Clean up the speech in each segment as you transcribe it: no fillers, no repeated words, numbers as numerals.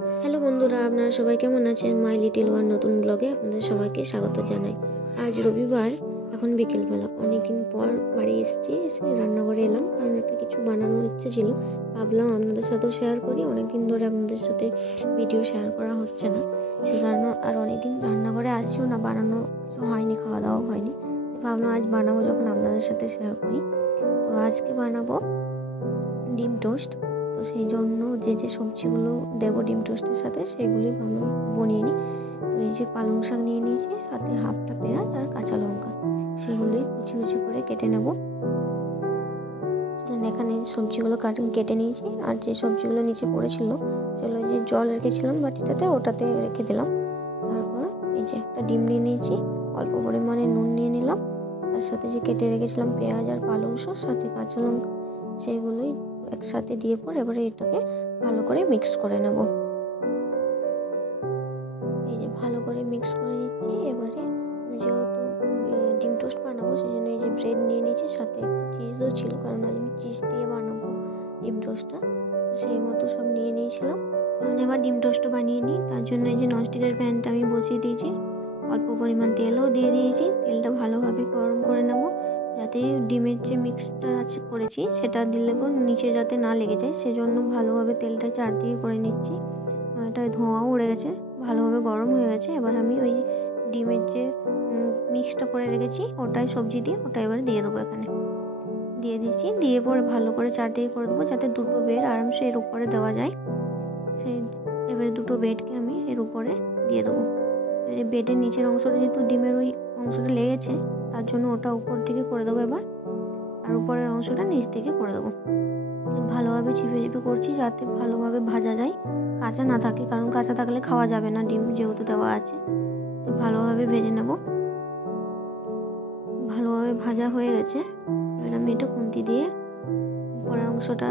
Hello বন্ধুরা, আপনারা সবাই কেমন আছেন? মাই লিটিল ওয়ান নতুন ব্লগে আপনাদের সবাইকে স্বাগত জানাই। আজ রবিবার, এখন বিকেলবেলা। অনেকদিন পর বাড়ি এসেছি, এসে রান্নাঘরে এলাম, কারণ একটা কিছু বানানোর ইচ্ছে ছিল। ভাবলাম আপনাদের সাথেও শেয়ার করি। অনেকদিন ধরে আপনাদের সাথে ভিডিও শেয়ার করা হচ্ছে না, সে কারণে আর অনেকদিন রান্নাঘরে আসছিও না, বানানো কিছু হয়নি, খাওয়া দাওয়া হয়নি। ভাবলাম আজ বানাবো, যখন আপনাদের সাথে শেয়ার করি। তো আজকে বানাবো ডিম টোস্ট। তো সেই জন্য যে সবজিগুলো দেবো ডিম টোস্টের সাথে সেগুলোই ভাবলাম বনিয়ে নিই। তো এই যে পালং শাক নিয়ে নিয়েছি, সাথে হাফটা পেঁয়াজ আর কাঁচা লঙ্কা, সেগুলোই কুচি কুচি করে কেটে নেব। এখানে সবজিগুলো কেটে নিয়েছি, আর যে সবজিগুলো নিচে পড়েছিল সেগুলো যে জল রেখেছিলাম বাটিটাতে, ওটাতে রেখে দিলাম। তারপর এই যে একটা ডিম নিয়ে নিয়েছি, অল্প পরিমাণে নুন নিয়ে নিলাম, তার সাথে যে কেটে রেখেছিলাম পেঁয়াজ আর পালং শাক সাথে কাঁচা লঙ্কা, সেইগুলোই একসাথে দিয়ে পর এবারে এটাকে ভালো করে মিক্স করে নেব। এই যে ভালো করে মিক্স করে নিচ্ছি। এবারে যেহেতু ডিম টোস্ট বানাবো, সেই জন্য এই যে ব্রেড নিয়ে নিয়েছি, সাথে একটা চিজও ছিল, কারণ আজ আমি চিজ দিয়ে বানাবো ডিম টোস্টটা। সেই মতো সব নিয়ে নিয়েছিলাম। এবার ডিম টোস্টটা বানিয়ে নিই। তার জন্য এই যে ননস্টিকের প্যানটা আমি বসিয়ে দিয়েছি, অল্প পরিমাণ তেলও দিয়ে দিয়েছি। তেলটা ভালোভাবে গরম করে নেব, যাতে ডিমের যে মিক্সটা করেছি সেটা দিলে পর নিচে যাতে না লেগে যায়, সেজন্য ভালোভাবে তেলটা চারদিকে করে নিচ্ছি। এটা ধোঁয়াও উড়ে গেছে, ভালোভাবে গরম হয়ে গেছে। এবার আমি ওই ডিমের যে মিক্সটা করে রেখেছি ওটাই সবজি দিয়ে ওটা এবার দিয়ে দেবো। এখানে দিয়ে দিচ্ছি, দিয়ে পরে ভালো করে চারদিকে করে দেবো, যাতে দুটো বেড আরামসে এর উপরে দেওয়া যায়। সেই এবারে দুটো বেডকে আমি এর উপরে দিয়ে দেবো। এবারে বেডের নিচের অংশটা যেহেতু ডিমের ওই অংশটা লেগেছে, তার জন্য ওটা উপর দিকে করে দেবো এবার, আর উপরের অংশটা নিচ দিকে করে দেবো। ভালোভাবে চিপে চিপে করছি, যাতে ভালোভাবে ভাজা যায়, কাঁচা না থাকে, কারণ কাঁচা থাকলে খাওয়া যাবে না, ডিম যেহেতু দেওয়া আছে। ভালোভাবে ভেজে নেব। ভালোভাবে ভাজা হয়ে গেছে। এবার আমি এটা খুন্তি দিয়ে উপরের অংশটা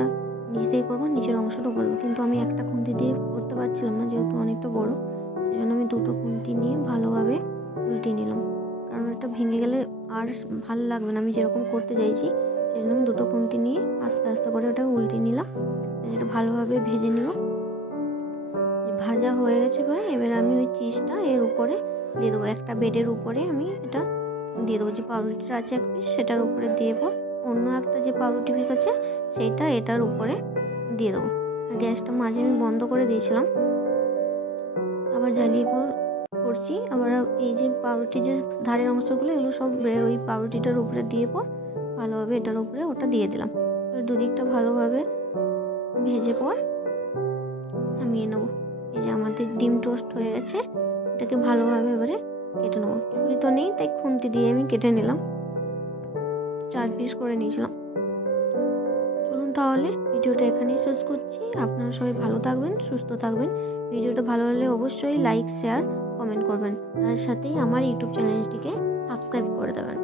নিচ দিয়ে করবো, নিচের অংশটা উপর দেবো। কিন্তু আমি একটা খুন্তি দিয়ে করতে পারছিলাম না, যেহেতু অনেকটা বড়, সেই জন্য আমি দুটো খুন্তি নিয়ে ভালোভাবে উল্টে নিলাম, কারণ এটা ভেঙে গেলে আর ভালো লাগবে না আমি যেরকম করতে চাইছি। সেই জন্য আমি দুটো খুন্তি নিয়ে আস্তে আস্তে করে ওটা উল্টে নিলাম। এটা ভালোভাবে ভেজে নিব। ভাজা হয়ে গেছে প্রায়। এবার আমি ওই চিজটা এর উপরে দিয়ে দেবো, একটা বেডের উপরে আমি এটা দিয়ে দেবো। যে পাউরুটিটা আছে এক পিস, সেটার উপরে দিয়ে দেবো। অন্য একটা যে পাউরুটি পিস আছে সেইটা এটার উপরে দিয়ে দেবো। গ্যাসটা মাঝে আমি বন্ধ করে দিয়েছিলাম, আবার জ্বালিয়ে করছি। আবার এই যে পাউরুটি যে ধারের অংশগুলো, এগুলো সব ওই পাউরুটিটার উপরে দিয়ে পর ভালোভাবে এটার উপরে ওটা দিয়ে দিলাম। এবার দুদিকটা ভালোভাবে ভেজে পর নামিয়ে নেবো। এই যে আমাদের ডিম টোস্ট হয়ে গেছে, এটাকে ভালোভাবে এবারে কেটে নেবো। ছুরি তো নেই, তাই খুন্তি দিয়ে আমি কেটে নিলাম, 4 পিস করে নিয়েছিলাম। চলুন তাহলে ভিডিওটা এখানেই শেষ করছি। আপনারা সবাই ভালো থাকবেন, সুস্থ থাকবেন। ভিডিওটা ভালো হলে অবশ্যই লাইক, শেয়ার, কমেন্ট করবেন। তার সাথেই আমার ইউটিউব চ্যানেলটিকে সাবস্ক্রাইব করে দেবেন।